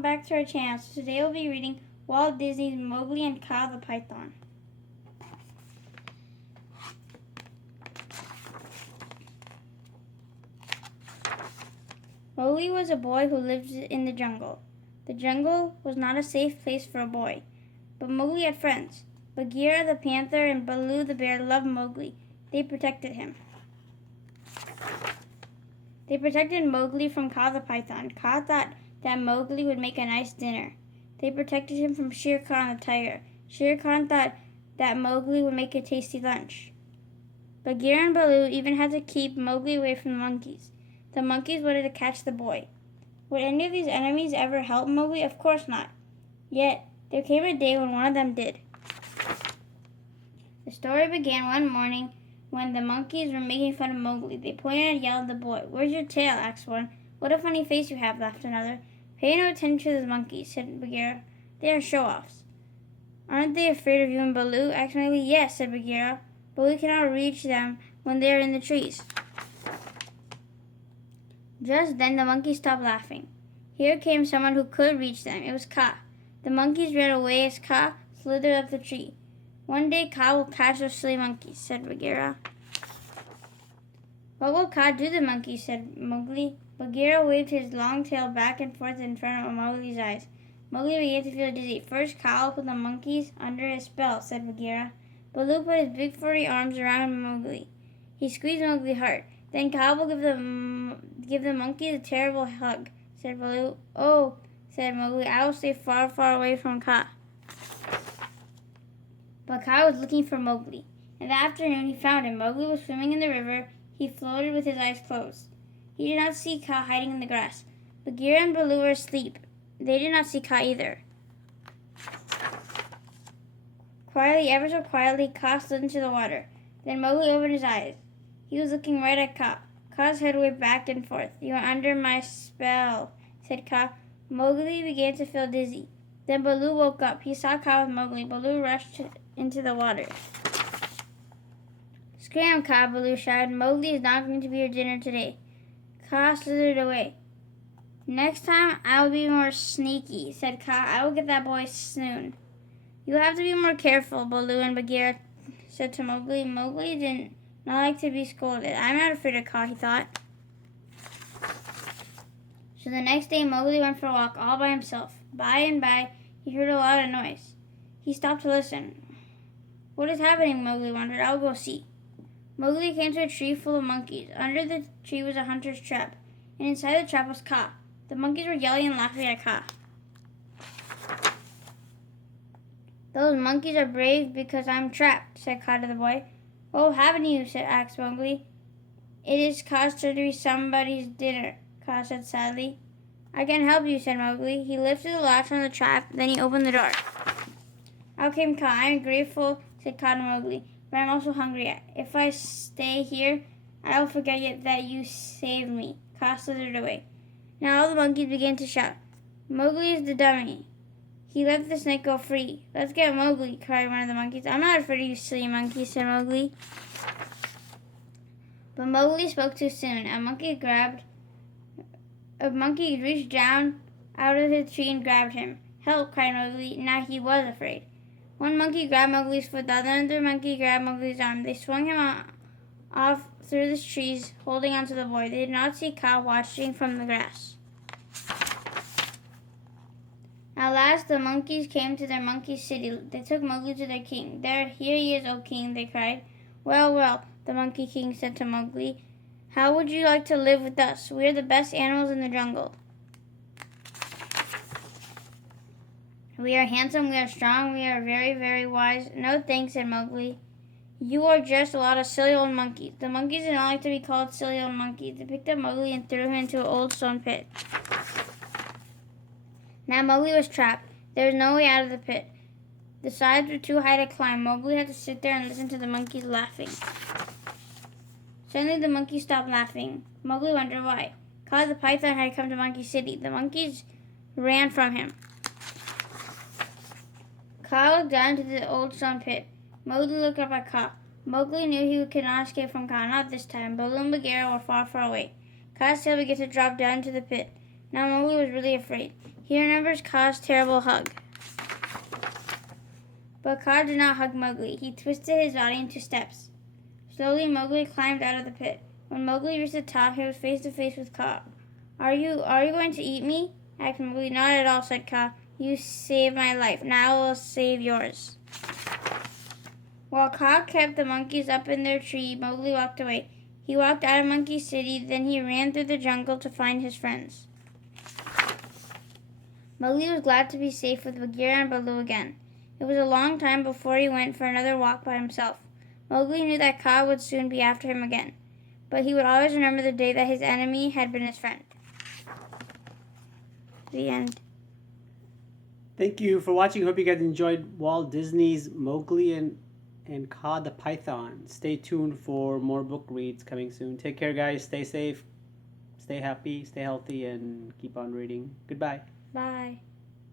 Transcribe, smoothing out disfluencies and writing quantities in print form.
welcome back to our channel. So today we'll be reading Walt Disney's Mowgli and Kaa the Python. Mowgli was a boy who lived in the jungle. The jungle was not a safe place for a boy, but Mowgli had friends. Bagheera the panther and Baloo the bear loved Mowgli. They protected him. They protected Mowgli from Kaa the python. Kaa thought that Mowgli would make a nice dinner. They protected him from Shere Khan the tiger. Shere Khan thought that Mowgli would make a tasty lunch. Bagheera and Baloo even had to keep Mowgli away from the monkeys. The monkeys wanted to catch the boy. Would any of these enemies ever help Mowgli? Of course not. Yet, there came a day when one of them did. The story began one morning when the monkeys were making fun of Mowgli. They pointed and yelled at the boy. "Where's your tail?" asked one. "What a funny face you have," laughed another. "Pay no attention to those monkeys," said Bagheera. "They are show-offs." "Aren't they afraid of you and Baloo?" asked Mowgli. "Yes," said Bagheera, "but we cannot reach them when they are in the trees." Just then the monkeys stopped laughing. Here came someone who could reach them. It was Kaa. The monkeys ran away as Kaa slithered up the tree. "One day Kaa will catch those silly monkeys," said Bagheera. "What will Kaa do to the monkeys?" said Mowgli. Bagheera waved his long tail back and forth in front of Mowgli's eyes. Mowgli began to feel dizzy. "First Kaa will put the monkeys under his spell," said Bagheera. Baloo put his big furry arms around Mowgli. He squeezed Mowgli's heart. "Then Kaa will give the monkeys a terrible hug," said Baloo. "Oh," said Mowgli, "I will stay far, far away from Kaa." But Kaa was looking for Mowgli. In the afternoon he found him. Mowgli was swimming in the river. He floated with his eyes closed. He did not see Kaa hiding in the grass. Bagheera and Baloo were asleep. They did not see Kaa either. Quietly, ever so quietly, Kaa slid into the water. Then Mowgli opened his eyes. He was looking right at Kaa. Kaa's head waved back and forth. "You are under my spell," said Kaa. Mowgli began to feel dizzy. Then Baloo woke up. He saw Kaa with Mowgli. Baloo rushed into the water. "Scram, Kaa!" Baloo shouted. "Mowgli is not going to be your dinner today." Kaa slithered away. "Next time I will be more sneaky," said Kaa. "I will get that boy soon." "You have to be more careful," Baloo and Bagheera said to Mowgli. Mowgli did not like to be scolded. "I'm not afraid of Kaa," he thought. So the next day Mowgli went for a walk all by himself. By and by he heard a lot of noise. He stopped to listen. "What is happening?" Mowgli wondered. "I'll go see." Mowgli came to a tree full of monkeys. Under the tree was a hunter's trap, and inside the trap was Kaa. The monkeys were yelling and laughing at Kaa. "Those monkeys are brave because I'm trapped," said Kaa to the boy. "What will happen to you?" asked Mowgli. "It is Kaa's turn to be somebody's dinner," Kaa said sadly. "I can help you," said Mowgli. He lifted the latch on the trap, then he opened the door. Out came Kaa. "I'm grateful," said Kaa to Mowgli, "but I'm also hungry. If I stay here, I will forget that you saved me." Kaa slithered away. Now all the monkeys began to shout, "Mowgli is the dummy. He let the snake go free. Let's get Mowgli," cried one of the monkeys. "I'm not afraid of you, silly monkey," said Mowgli. But Mowgli spoke too soon. A monkey reached down out of the tree and grabbed him. "Help!" cried Mowgli. Now he was afraid. One monkey grabbed Mowgli's foot. The other monkey grabbed Mowgli's arm. They swung him off through the trees, holding onto the boy. They did not see Kaa watching from the grass. At last the monkeys came to their monkey city. They took Mowgli to their king. "Here he is, O king," they cried. "Well, well," the monkey king said to Mowgli. "How would you like to live with us? We are the best animals in the jungle. We are handsome, we are strong, we are very, very wise." "No thanks," said Mowgli. "You are just a lot of silly old monkeys." The monkeys did not like to be called silly old monkeys. They picked up Mowgli and threw him into an old stone pit. Now Mowgli was trapped. There was no way out of the pit. The sides were too high to climb. Mowgli had to sit there and listen to the monkeys laughing. Suddenly the monkeys stopped laughing. Mowgli wondered why. Kaa the python had come to Monkey City. The monkeys ran from him. Kaa looked down into the old stone pit. Mowgli looked up at Kaa. Mowgli knew he could not escape from Kaa, not this time. Baloo and Bagheera were far, far away. Kaa's tail began to drop down into the pit. Now Mowgli was really afraid. He remembers Kaa's terrible hug. But Kaa did not hug Mowgli. He twisted his body into steps. Slowly, Mowgli climbed out of the pit. When Mowgli reached the top, he was face to face with Kaa. Are you going to eat me? Asked Mowgli. Not at all, said Kaa. You saved my life. Now I will save yours. While Kaa kept the monkeys up in their tree, Mowgli walked away. He walked out of Monkey City, then he ran through the jungle to find his friends. Mowgli was glad to be safe with Bagheera and Baloo again. It was a long time before he went for another walk by himself. Mowgli knew that Kaa would soon be after him again, but he would always remember the day that his enemy had been his friend. The end. Thank you for watching. Hope you guys enjoyed Walt Disney's Mowgli and Kaa the Python. Stay tuned for more book reads coming soon. Take care, guys. Stay safe, stay happy, stay healthy, and keep on reading. Goodbye. Bye.